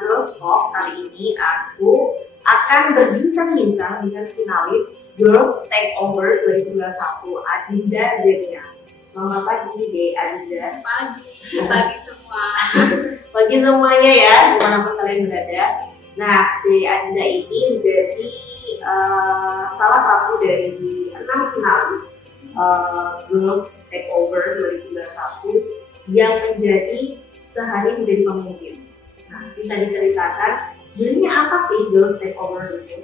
Girls Talk kali ini aku akan berbincang-bincang dengan finalis Girls Takeover 2021 Adinda Zenia. Selamat pagi Dek Adinda. Pagi semua. Pagi semuanya ya, dimanapun kalian berada. Nah, Dek Adinda ini menjadi salah satu dari 6 finalis Girls Takeover 2021 yang menjadi sehari menjadi pemimpin. Nah, bisa diceritakan sebenarnya apa sih Girls Takeover itu?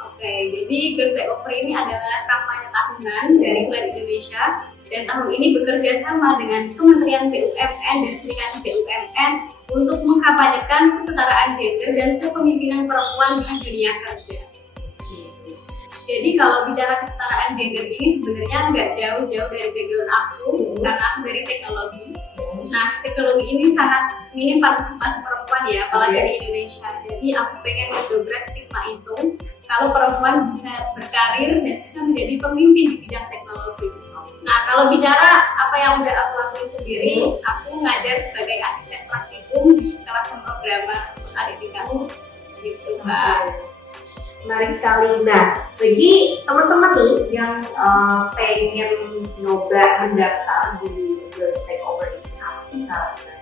Oke, jadi Girls Takeover ini adalah kampanye tahunan dari Plan Indonesia dan tahun ini bekerja sama dengan Kementerian BUMN dan Serikat BUMN untuk mengkampanyekan kesetaraan gender dan kepemimpinan perempuan di dunia kerja. Jadi kalau bicara kesetaraan gender ini sebenarnya nggak jauh-jauh dari background aku, karena aku dari teknologi. Nah, teknologi ini sangat minim partisipasi perempuan ya, apalagi di Indonesia. Jadi aku pengen mendobrak stigma itu, kalau perempuan bisa berkarir dan bisa menjadi pemimpin di bidang teknologi. Nah, kalau bicara apa yang udah aku lakuin sendiri, aku ngajar sebagai asisten praktikum di kelas pemrograman adik kamu, gitu Mbak. Menarik sekali. Nah, bagi teman-teman nih yang pengen nyoba mendaftar di Girls Takeover ini, apa sih syaratnya?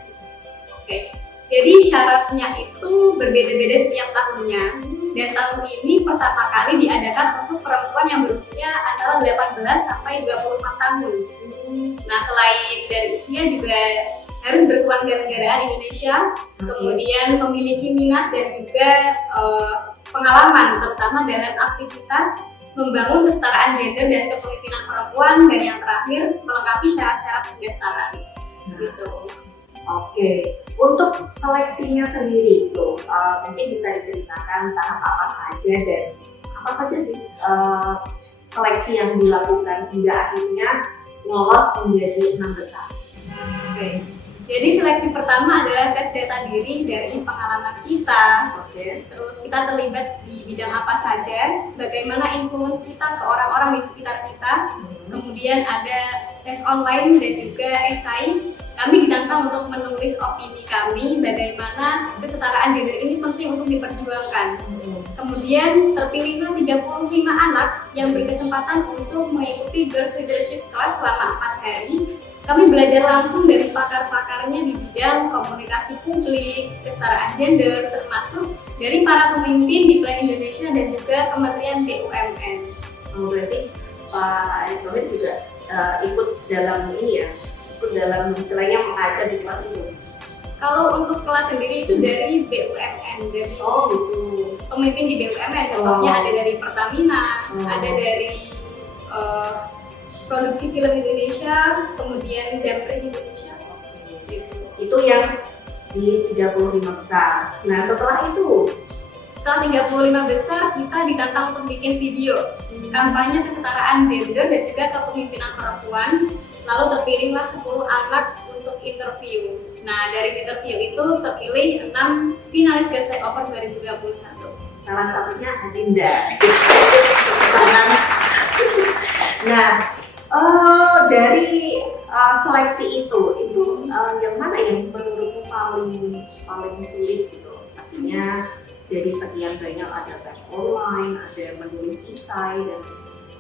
Oke, jadi syaratnya itu berbeda-beda setiap tahunnya. Dan tahun ini pertama kali diadakan untuk perempuan yang berusia antara 18 sampai 24 tahun. Nah, selain dari usia juga harus berkewarganegaraan Indonesia, kemudian memiliki minat dan juga pengalaman, terutama dalam aktivitas membangun kesetaraan gender dan kepemimpinan perempuan, dan yang terakhir melengkapi syarat-syarat pendaftaran. Gitu. Oke, untuk seleksinya sendiri itu mungkin bisa diceritakan tahap apa saja dan apa saja sih seleksi yang dilakukan hingga akhirnya lolos menjadi 6 besar. Oke. Jadi seleksi pertama adalah tes data diri dari pengalaman kita. Terus kita terlibat di bidang apa saja, bagaimana influence kita ke orang-orang di sekitar kita. Kemudian ada tes online dan juga esai. Kami ditantang untuk menulis opini kami bagaimana kesetaraan gender ini penting untuk diperjuangkan. Kemudian terpilihlah 35 anak yang berkesempatan untuk mengikuti Girls Leadership Class selama 4 hari. Kami belajar langsung dari pakar-pakarnya di bidang komunikasi publik, kesetaraan gender, termasuk dari para pemimpin di Plan Indonesia dan juga Kementerian BUMN. Oh, berarti Pak Erick Thohir juga ikut dalam ini ya, ikut dalam istilahnya mengajar di kelas itu? Kalau untuk kelas sendiri itu dari BUMN, dari pemimpin di BUMN, contohnya ada dari Pertamina, ada dari Produksi Film Indonesia, kemudian Damri Indonesia. Itu yang di 35 besar. Nah, setelah 35 besar, kita ditantang untuk bikin video kampanye kesetaraan gender dan juga kepemimpinan perempuan. Lalu terpilihlah 10 anak untuk interview. Nah, dari interview itu terpilih 6 finalis Girls Takeover 2021. Salah satunya Adinda. Nah, dari seleksi itu yang mana yang menurutmu paling sulit gitu? Artinya dari sekian banyak ada tes online, ada menulis esai, dan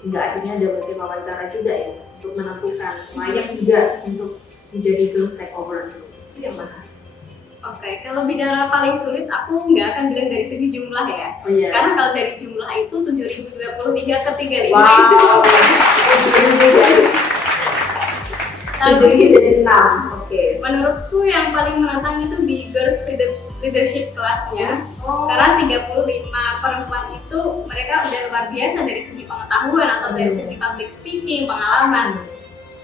hingga akhirnya ada mungkin wawancara juga ya untuk menentukan layak juga untuk menjadi Girls Takeover itu yang mana? Oke, kalau bicara paling sulit, aku nggak akan bilang dari segi jumlah ya. Karena kalau dari jumlah itu 7.023 ke 35 itu. Tapi jadi 6. Menurutku yang paling menantang itu di Girls Leadership Class-nya. Karena 35 perempuan itu mereka udah luar biasa dari segi pengetahuan atau dari segi public speaking, pengalaman.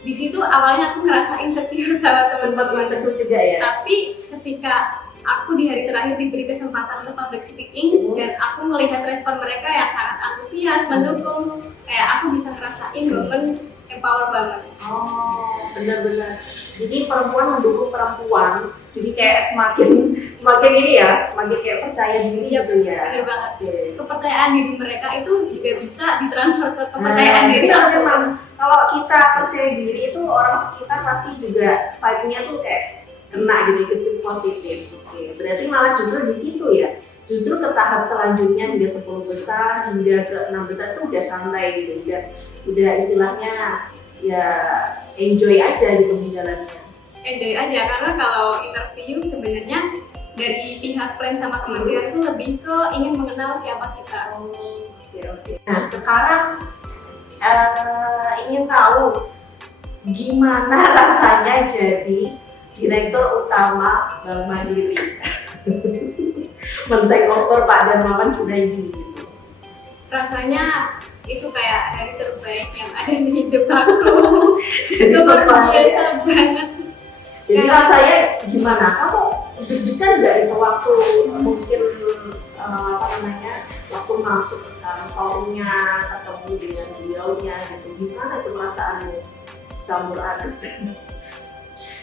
Di situ awalnya aku ngerasa insecure sama teman-teman juga ya. Tapi ketika aku di hari terakhir diberi kesempatan untuk public speaking dan aku melihat respon mereka yang sangat antusias, mendukung, kayak aku bisa ngerasain momen empower banget. Oh, benar-benar. Jadi perempuan mendukung perempuan, jadi kayak semakin ini ya, semakin kayak percaya diri gitu ya. Benar banget. Kepercayaan diri mereka itu juga bisa ditransfer ke kepercayaan diri. Memang kalau kita percaya diri itu orang sekitar pasti juga vibe-nya tuh kayak kena gitu positif. Oke, berarti malah justru di situ ya. Justru ke tahap selanjutnya hingga 10 besar hingga ke 6 besar itu udah santai gitu. Udah istilahnya ya enjoy aja gitu menjalannya. Enjoy aja, karena kalau interview sebenarnya dari pihak plan sama kementerian itu lebih ke ingin mengenal siapa kita. Oke. Nah sekarang ingin tahu gimana rasanya jadi direktur utama Bank Mandiri, men-take over Pak Darmawan Junaidi gitu. Rasanya itu kayak hari terbaik yang ada di hidup aku. Jadi Luar biasa ya. banget. Jadi rasanya gimana? Kamu deg-degan nggak itu waktu mungkin waktu masuk ke kantornya, ketemu dengan beliaunya gitu, gimana tuh perasaanmu campur aduk?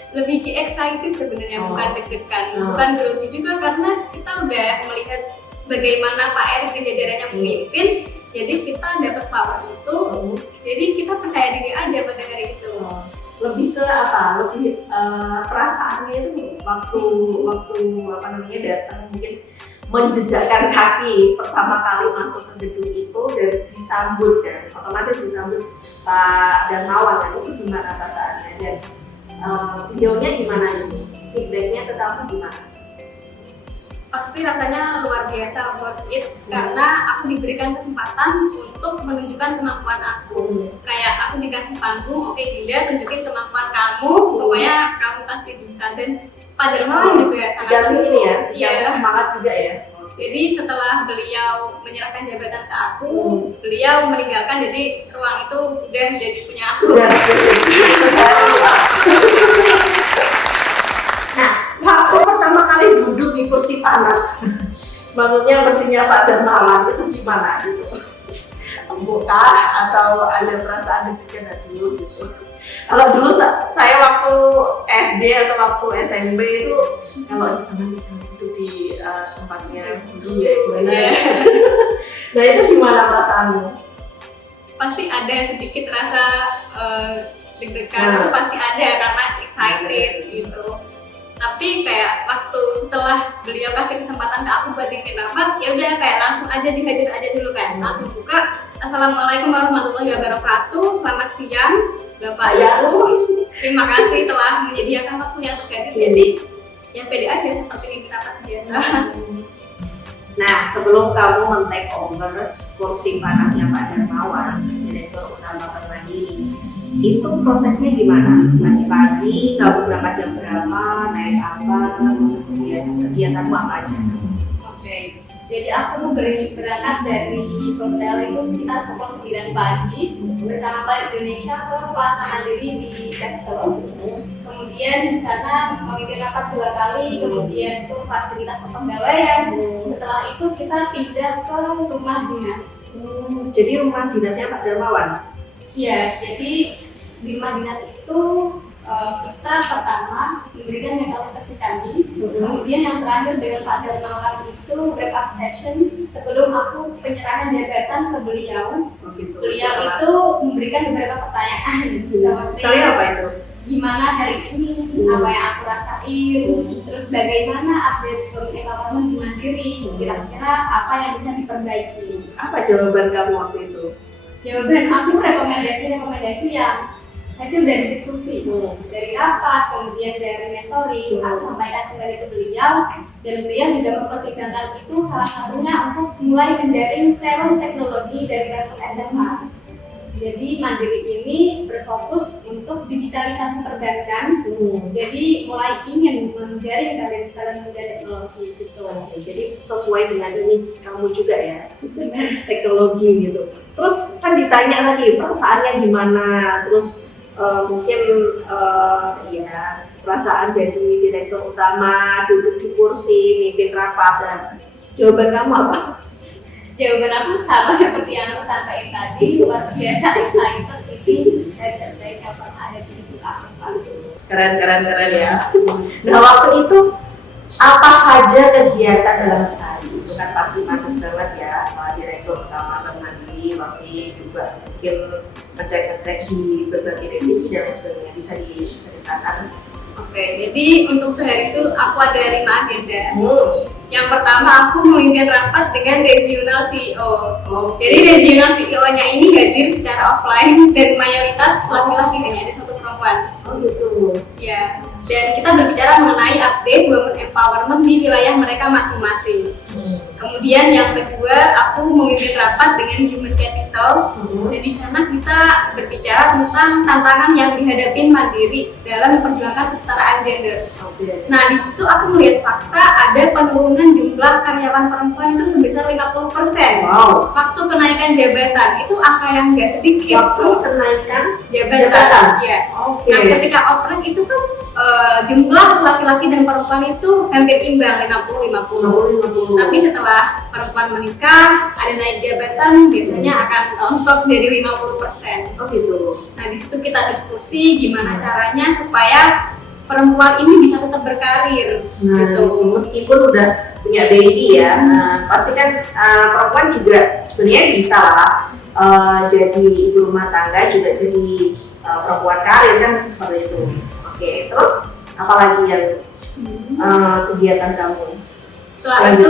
Lebih ke excited sebenarnya, bukan deg-degan, bukan grogi juga, karena kita udah melihat bagaimana Pak Erick dan jajarannya memimpin, jadi kita dapat power itu, jadi kita percaya diri aja pada hari itu. Lebih ke apa? Lebih perasaannya itu waktu datang mungkin menjejakkan kaki pertama kali masuk ke gedung itu dan disambut kan, otomatis disambut Pak Darmawan kan, itu gimana perasaannya dan beliaunya gimana itu? Feedbacknya ke kamu gimana? Pasti rasanya luar biasa worth it, karena aku diberikan kesempatan untuk menunjukkan kemampuan aku. Kayak aku dikasih panggung, oke Dinda tunjukin kemampuan kamu, pokoknya kamu pasti bisa. Dan Pak Darmawan juga sangat ini ya, dikasih semangat juga ya. Jadi setelah beliau menyerahkan jabatan ke aku, beliau meninggalkan, jadi ruang itu udah jadi punya aku. Nah, waktu pertama kali duduk di kursi panas, maksudnya kursinya Pak Darmawan itu gimana gitu? Buka atau ada perasaan deg-degan dulu gitu? Kalau dulu saya waktu SD atau waktu SMP itu kalau jangan duduk di tempatnya dulu ya gimana ya. Nah itu gimana perasaanmu? Pasti ada sedikit rasa deg-degan, itu pasti ada karena excited gitu. Tapi kayak waktu setelah beliau kasih kesempatan ke aku buat bikin rapat, ya udah kayak langsung aja dihajar aja dulu kan, langsung buka. Assalamualaikum warahmatullahi wabarakatuh, selamat siang Bapak Ibu, terima kasih telah menyediakan waktunya untuk hadir. Jadi yang pede aja seperti ini rapat biasa. Nah sebelum kamu men-take over kursi panasnya Pak Darmawan, Direktur Utama Bank Mandiri, itu prosesnya gimana? Pagi-pagi kamu berangkat jam berapa, naik apa, terus kemudian kegiatanmu apa aja? Oke. Jadi aku berangkat dari hotel itu sekitar pukul 9 pagi bersama Bank Indonesia ke Plaza Mandiri di Texel. Kemudian di sana memimpin rapat 2 kali, kemudian itu fasilitas kepegawaian. Setelah itu kita pindah ke rumah dinas. Jadi rumah dinasnya Pak Darmawan? Iya, jadi di rumah dinas itu kita pertama memberikan netralitas kami, kemudian yang terakhir dengan Pak Darmawan itu wrap up session sebelum aku penyerahan jabatan ke beliau. Beliau itu memberikan beberapa pertanyaan seperti apa itu? Gimana hari ini, apa yang aku rasain, terus bagaimana update pengetahuan di Mandiri, kira-kira apa yang bisa diperbaiki. Apa jawaban kamu waktu itu? Jawaban aku rekomendasi yang hasil dari diskusi dari rapat, kemudian dari mentoring, aku sampaikan kembali ke beliau, dan beliau juga mempertimbangkan itu salah satunya untuk mulai menjaring talent teknologi dari level SMA. Jadi Mandiri ini berfokus untuk digitalisasi perbankan, jadi mulai ingin menjaring talent muda teknologi gitu. Jadi sesuai dengan ini kamu juga ya, teknologi gitu. Terus kan ditanya tadi perasaannya gimana, terus mungkin ya perasaan jadi direktur utama, duduk di kursi, mimpin rapat, dan jawaban kamu apa? Jawaban aku sama seperti yang aku sampaikan tadi, luar biasa excited, ini dari terbaik yang pernah ada di hidup aku. Keren ya. Nah waktu itu apa saja kegiatan dalam sehari? Itu kan pasti padat banget ya, direktur utama Bank Mandiri masih juga mungkin ngecek di berbagai divisi dan lain sebagainya. Bisa diceritakan Oke, jadi untuk sehari itu aku ada 5 agenda. Hmm. Yang pertama, aku memimpin rapat dengan regional CEO. Jadi regional CEO-nya ini hadir secara offline dan mayoritas laki-laki, hanya ada 1 perempuan. Oh gitu. Ya, dan kita berbicara mengenai update women empowerment di wilayah mereka masing-masing. Kemudian yang kedua, aku memimpin rapat dengan human capital. Dan di sana kita berbicara tentang tantangan yang dihadapi Mandiri dalam memperjuangkan kesetaraan gender. Nah, di situ aku melihat fakta ada penurunan jumlah karyawan perempuan itu sebesar 50%. Wow. Waktu kenaikan jabatan itu angka yang nggak sedikit. Waktu kenaikan jabatan. Ya. Oke. Nah, ketika oprek itu kan jumlah laki-laki dan perempuan itu hampir imbang 50-50. Tapi setelah perempuan menikah, ada naik jabatan, biasanya akan top dari 50%. Oh gitu. Nah, di situ kita diskusi gimana caranya supaya perempuan ini bisa tetap berkarir. Nah, gitu. meskipun udah punya baby ya, pasti kan perempuan juga sebenarnya bisa lah jadi ibu rumah tangga, juga jadi perempuan karir kan, seperti itu. Oke, terus apalagi yang kegiatan kamu? Setelah itu,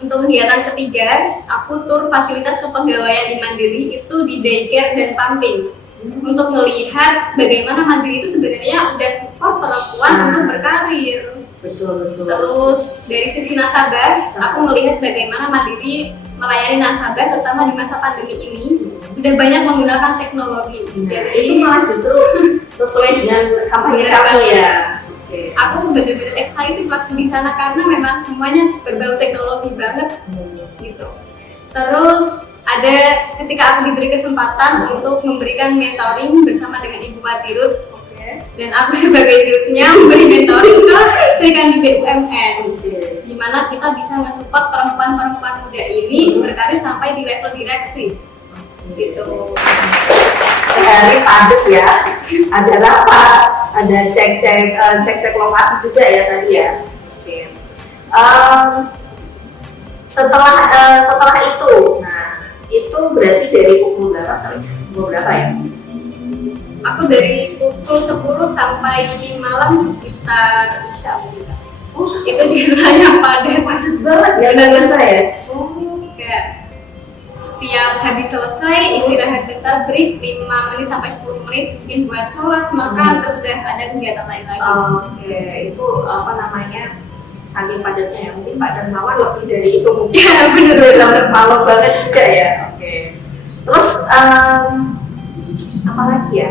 untuk kegiatan ketiga, aku tur fasilitas kepegawaian di Mandiri itu di daycare dan pumping. Untuk melihat bagaimana Mandiri itu sebenarnya udah support perempuan untuk berkarir. Betul. Terus dari sisi nasabah, aku melihat bagaimana Mandiri melayani nasabah, terutama di masa pandemi ini sudah banyak menggunakan teknologi. Jadi itu malah justru sesuai dengan kampanye kamu ya. Aku benar-benar excited waktu di sana karena memang semuanya berbau teknologi banget gitu. Terus ada ketika aku diberi kesempatan untuk memberikan mentoring bersama dengan Ibu Wadirut, dan aku sebagai dirutnya memberi mentoring ke Serikan di BUMN, di mana kita bisa mensupport perempuan-perempuan muda ini berkarir sampai di level direksi. Gitu. Sehari padat ya, ada rapat, ada cek lokasi juga ya tadi ya. Oke. Setelah itu, nah itu berarti dari pukul berapa sampai pukul berapa ya? Aku dari pukul 10 sampai malam sekitar Isya gitu. Oh, itu biasanya padat banget ya, nggak ya? Kayak setiap habis selesai istirahat bentar, break 5 menit sampai 10 menit mungkin buat sholat, makan, terus udah ada kegiatan lain lagi. Oke, itu apa namanya, saking padatnya ya, mungkin padat mawar lebih dari itu mungkin. Iya benar, sampai malam banget juga ya. Oke. Terus apa lagi ya?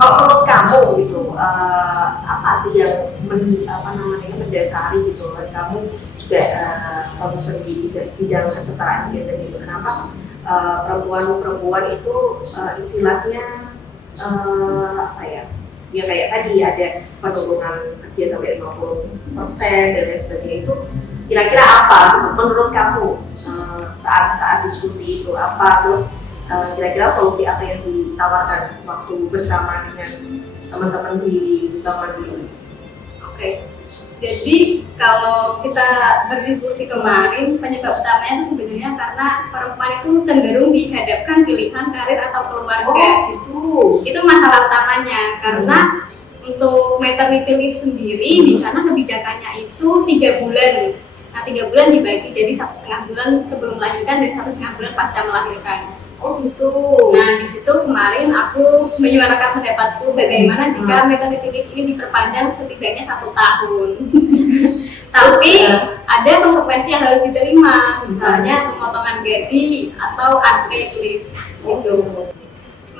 Kalau menurut kamu gitu, apa sih yang mendasari gitu? Kamu juga concern di bidang kesetaraan gender gitu. Kenapa perempuan itu istilahnya apa ya? Ya kayak tadi ada penurunan kerja sampai 50% dan lain sebagainya, itu kira-kira apa menurut kamu saat diskusi itu apa, terus kira-kira solusi apa yang ditawarkan waktu bersama dengan teman-teman di Taman ini? Oke. Jadi kalau kita berdiskusi kemarin, penyebab utamanya itu sebenarnya karena perempuan itu cenderung dihadapkan pilihan karir atau keluarga. Itu masalah utamanya, karena untuk maternity leave sendiri di sana kebijakannya itu 3 bulan. Nah 3 bulan dibagi jadi 1,5 bulan sebelum melahirkan dan 1,5 bulan pasca melahirkan. Oh gitu. Nah di situ kemarin aku menyuarakan pendapatku bagaimana jika maternity leave ini diperpanjang setidaknya 1 tahun. Tapi ada konsekuensi yang harus diterima, misalnya pemotongan gaji atau unpaid leave. Gitu.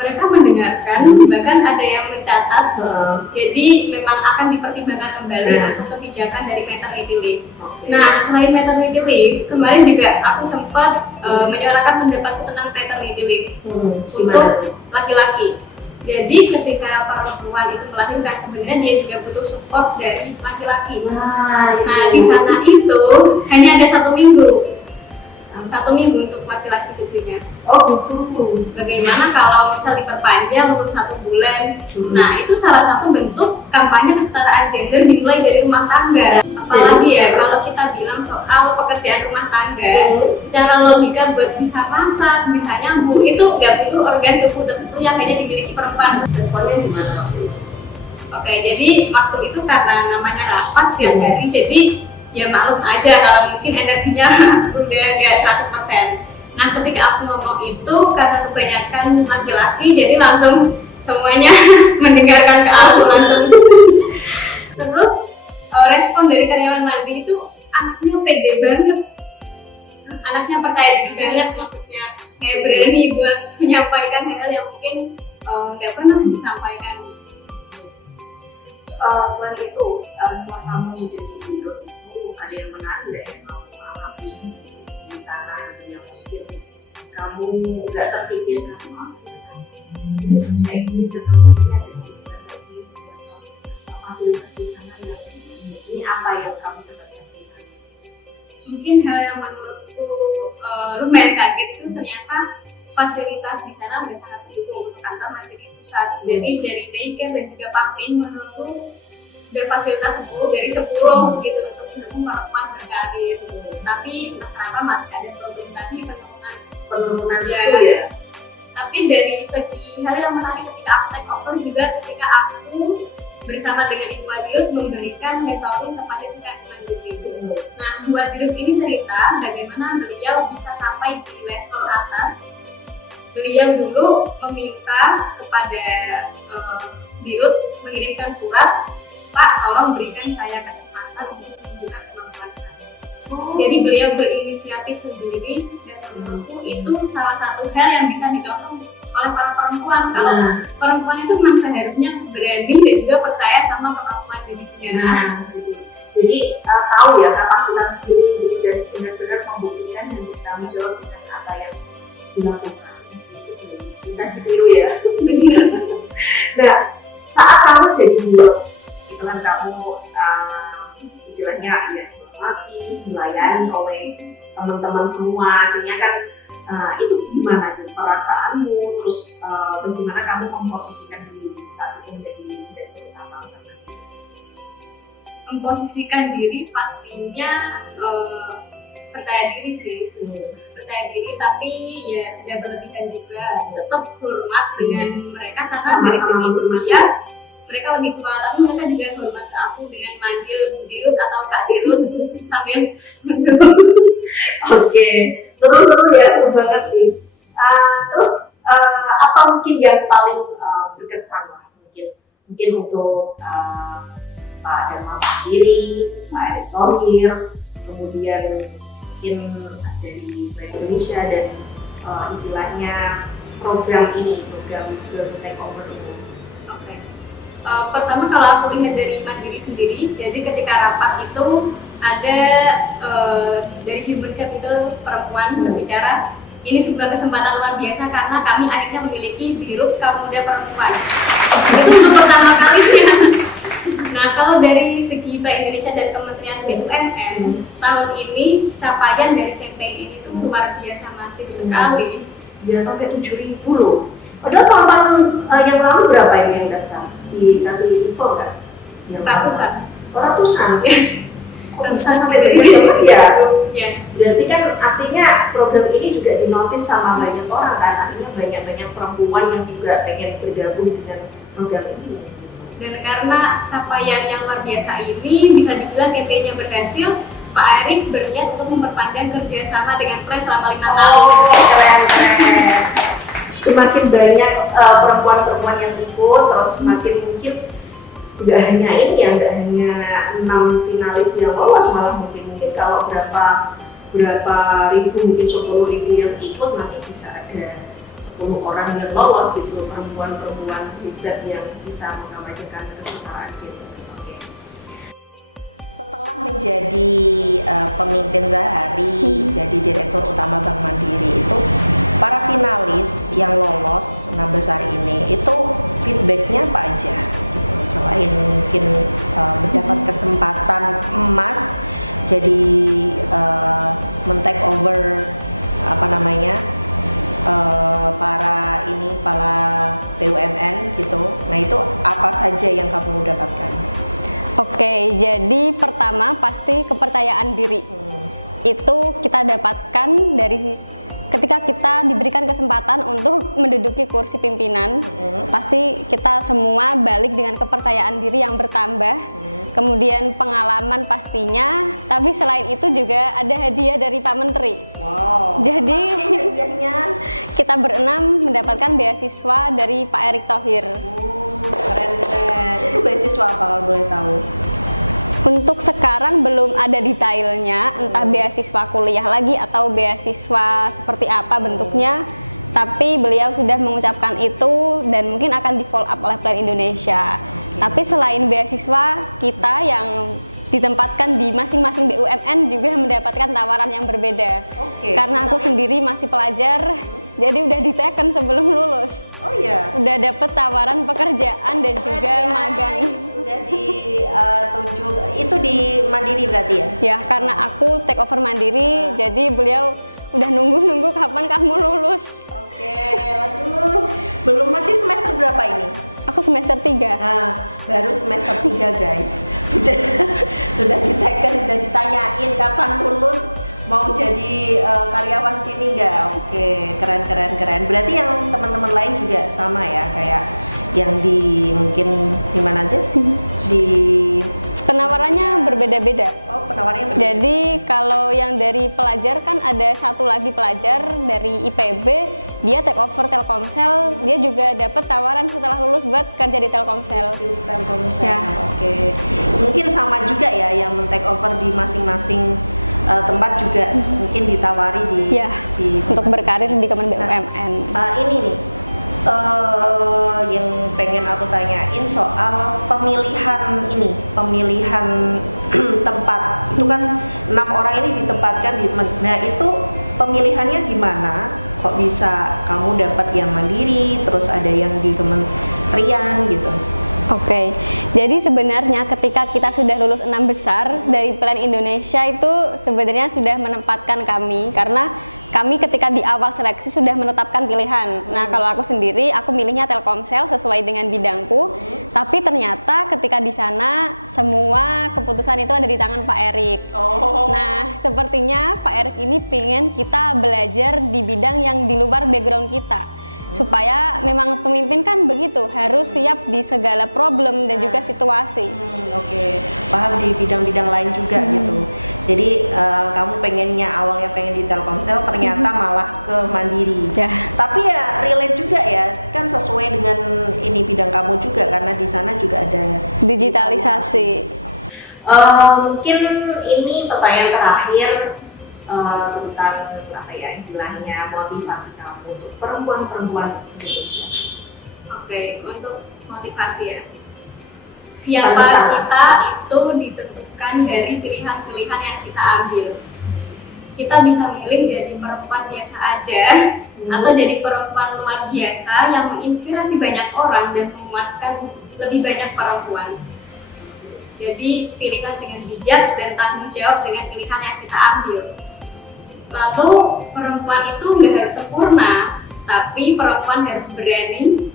Mereka mendengarkan, bahkan ada yang mencatat. Jadi memang akan dipertimbangkan kembali untuk kebijakan dari maternity leave. Nah, selain maternity leave, kemarin juga aku sempat menyuarakan pendapatku tentang paternity leave untuk laki-laki. Jadi ketika perempuan itu melahirkan, sebenarnya dia juga butuh support dari laki-laki. Nah, di sana itu hanya ada 1 minggu. 1 minggu untuk laki-laki cutinya. Oh gitu. Bagaimana kalau misal diperpanjang untuk 1 bulan? Nah itu salah satu bentuk kampanye kesetaraan gender dimulai dari rumah tangga. Apalagi ya kalau kita bilang soal pekerjaan rumah tangga, secara logika buat bisa masak, bisa nyambung, itu nggak butuh organ tubuh tertentu yang hanya dimiliki perempuan. Responnya gimana? Oke, jadi waktu itu karena namanya rapat siang hari, jadi ya maklum aja kalau mungkin energinya udah nggak 100%. Nah, ketika aku ngomong itu karena kebanyakan laki-laki, jadi langsung semuanya mendengarkan ke aku langsung. Terus respon dari karyawan Mandiri itu anaknya pede banget, anaknya percaya diri banget, maksudnya kayak berani buat menyampaikan hal yang mungkin nggak pernah disampaikan. Selain itu, setelah kamu menjadi leader itu ada yang menarik nggak yang kamu alami di sana gitu yang mungkin kamu nggak terpikirkan kayak ini ketemu ada di fasilitas di sana yang ini apa yang kamu dapatkan di sana? Mungkin hal yang menurutku lumayan kaget itu ternyata fasilitas di sana udah sangat mendukung untuk kantor Mandiri Pusat. Jadi dari daycare dan juga pamping menurutku udah fasilitas 10 dari 10 gitu untuk mendukung perempuan berkarir. Tapi entah kenapa masih ada problem tadi Penurunan ya, itu ya. Tapi dari segi hal yang menarik ketika aku take over juga ketika aku bersama dengan Ibu Adirut memberikan mentoring kepada si kandungan itu. Nah, Ibu Adirut ini cerita bagaimana beliau bisa sampai di level atas. Beliau dulu meminta kepada Dirut mengirimkan surat, Pak, tolong berikan saya kesempatan untuk menggunakan kemampuan saya. Jadi beliau berinisiatif sendiri dan menurutku itu salah satu hal yang bisa dicontoh oleh para perempuan. Kalau perempuan itu memang seharusnya berani dan juga percaya sama kemampuan dirinya. Jadi tahu ya kapasitas diri dan benar-benar membuktikan dan bertanggung jawab dengan apa yang dilakukan. Itu bisa ditiru ya. Nah, saat kamu jadi leader, itu kan kamu istilahnya ya dilayani oleh teman-teman semua, sehingga kan itu gimana tuh perasaanmu, terus bagaimana kamu memposisikan diri saat itu menjadi direktur utama? Memposisikan diri pastinya percaya diri sih, percaya diri, tapi ya tidak berlebihan juga, tetap hormat dengan mereka karena dari segi usia mereka lebih tua, tapi mereka juga hormat ke aku dengan manggil Bu Dirut atau Kak Dirut sambil mendukung. Oke, seru-seru ya, seru banget sih. Terus apa mungkin yang paling berkesan lah mungkin untuk Pak Darmawan sendiri, Pak Erick Thohir, kemudian mungkin dari Bank Indonesia dan istilahnya program Girls Take Over ini. Pertama kalau aku lihat dari Mandiri sendiri, jadi ketika rapat itu ada dari Human Capital perempuan berbicara, ini sebuah kesempatan luar biasa karena kami akhirnya memiliki Dirut Kaum Muda Perempuan. Itu untuk pertama kalinya. Nah, kalau dari segi Bank Indonesia dan Kementerian BUMN, tahun ini capaian dari campaign ini tuh luar biasa masif sekali. Ya sampai 7.000 loh. Padahal tahun yang lalu berapa ini yang daftar? Dikasih info nggak? Ratusan. Ratusan? Kok bisa sampai begitu ya? Ya. Berarti kan artinya program ini juga dinotis sama banyak orang kan? Artinya banyak perempuan yang juga pengen bergabung dengan program ini. Dan karena capaian yang luar biasa ini bisa dibilang campaign-nya berhasil, Pak Erick berniat untuk memperpanjang kerjasama dengan PRES selama 5 tahun. Oh, keren. Semakin banyak perempuan-perempuan yang ikut, terus semakin mungkin nggak hanya ini ya, nggak hanya 6 finalis yang lolos, malah mungkin kalau berapa ribu, mungkin 10.000 yang ikut, nanti bisa ada 10 orang yang lolos gitu, perempuan-perempuan hebat yang bisa mengamankan kesetaraan gender. Oke. Setelah menjadi pemimpin sehari, jadi direktur utama Bank Mandiri itu, para finalis yang lolos 6 besar ini itu feedbacknya apa aja? Gitu. Selain mungkin mendapat kesempatan emas, jadi men-take over para BUMN gitu. Nah, itu apa saja yang kamu dapatkan? Oke, jadi pertama pasti kepercayaan diri. Itu kita dapatkan dari ketika kita diberikan kesempatan untuk menduduki kursi pimpinan, pasti kita semua balik dengan kepercayaan diri yang bertambah, kemudian pengalaman pastinya, tapi selain itu juga ada hadiah dari Pak Menteri. Wow. Jadi hadiahnya kita berenam mendapatkan beasiswa dari Pak Erick Thohir. Keren. Itu beasiswa apa kalau boleh tahu? Untuk sekarang belum ada detailnya, entah beasiswa kuliah lagi atau beasiswa seperti apa bentuknya, tapi beliau sudah mengucapkan itu dan mungkin akan di follow up oleh Plan Indonesia. Tapi selain beasiswa, kita yang ditempatkan di masing-masing BUMN juga mendapatkan tawaran yang berbeda. Karena aku sendiri masih pelajar, jadi udah diteken sebelum lulus. Oh iya. Udah dapet tawaran pekerjaan dan juga magang. Udah ditunjuk, itu di Mandiri berarti ya? Ya, karena aku take over Mandiri, jadi beliau udah nunggu-nunggu kapan kamu lulus. Oke, aduh. Belum, masih semester berapa ini? Aku semester 3. Nah, baru semester 3 guys. Sudah diteken, udah ditanyain kapan lulus, mau jadi karyawan sini nggak? Oke, keren. Berarti yang teman-teman lain juga sama ya, kayak yang di mungkin di mana aja? Di Penawarannya berbeda-beda. Oh, penawarannya berbeda. Jadi kalau yang dari pelajar kan ada satu lagi pelajar dari IPB, dia take over Telkomsel, dia juga dapat tawaran setelah lulus buat kerja di Telkomsel. Di Telkomsel. Ya. Oke. Mungkin sama juga ya yang men-take over di masing-masing tempat juga mungkin ditawari di Ya, di untuk berkarir di Kemen BUMN. ini nih yang pengen aku tanyain soal pemilihan tempat. Itu kan 6 orang ini ditempatkan di, nah itu pemilihannya gimana? Kok bisa kamu dapat yang mandiri, terus ada yang di kementerian gitu? Oke, jadi sebenarnya ketika kita sudah lulus 6 besar dari Plan Indonesia itu sebenarnya sudah menempatkan kami, karena kami ketika di awal seleksi sudah menetapkan pilihan. Nah, kalau aku sendiri, aku milihnya Telkomsel sesuai dengan bidangku. Tapi ternyata ketika di sana semua keputusan itu ada di tangan Pak Erick. Nah, sepertinya Pak Erick ini pengen kita belajar di bidang yang di luar background kita. Supaya memang pemimpin kan begitu, harus siap di segala problem dan juga situasi. Oke, paham, di bidang-bidang lain juga gitu. Jadi kamu awalnya pengen di Telkomsel, ternyata malah ke Mandiri. Ya. Tapi ya relate juga ya, kan sesuai dengan ini bidang kamu juga, karena di sana juga ada Digitalisasi. Mungkin ini pertanyaan terakhir tentang apa ya istilahnya motivasi kamu untuk perempuan-perempuan Indonesia. Oke, untuk motivasi ya. Siapa kita itu ditentukan dari pilihan-pilihan yang kita ambil. Kita bisa milih jadi perempuan biasa aja atau jadi perempuan luar biasa yang menginspirasi banyak orang dan menguatkan lebih banyak perempuan. Jadi pilihkan dengan bijak dan tanggung jawab dengan pilihan yang kita ambil. Lalu perempuan itu nggak harus sempurna, tapi perempuan harus berani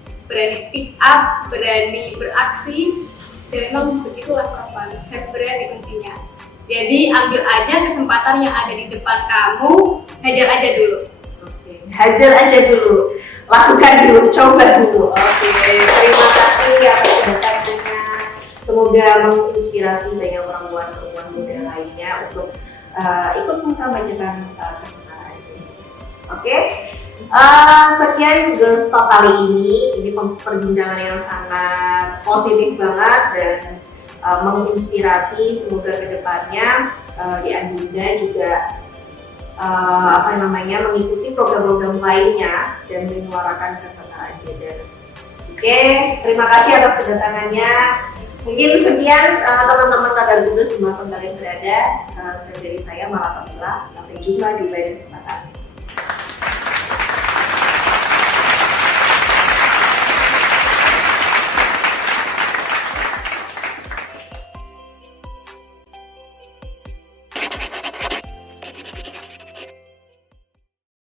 speak up, berani beraksi, dan memang begitulah perempuan, harus berani kuncinya. Jadi ambil aja kesempatan yang ada di depan kamu, hajar aja dulu. Oke, hajar aja dulu, lakukan dulu, coba dulu. Oke, terima kasih atas pertanyaannya. Semoga menginspirasi banyak perempuan-perempuan muda lainnya untuk ikut mengkampanyekan kesetaraan ini. Oke, sekian Girls Talk kali ini perbincangan yang sangat positif banget dan menginspirasi. Semoga kedepannya di Andinda juga mengikuti program-program lainnya dan menyuarakan kesetaraan gender. Oke, terima kasih atas kedatangannya. Mungkin sekian teman-teman Radar Kudus dimanapun kalian berada. Sekian dari saya Mala Kamila. Sampai jumpa di lain kesempatan.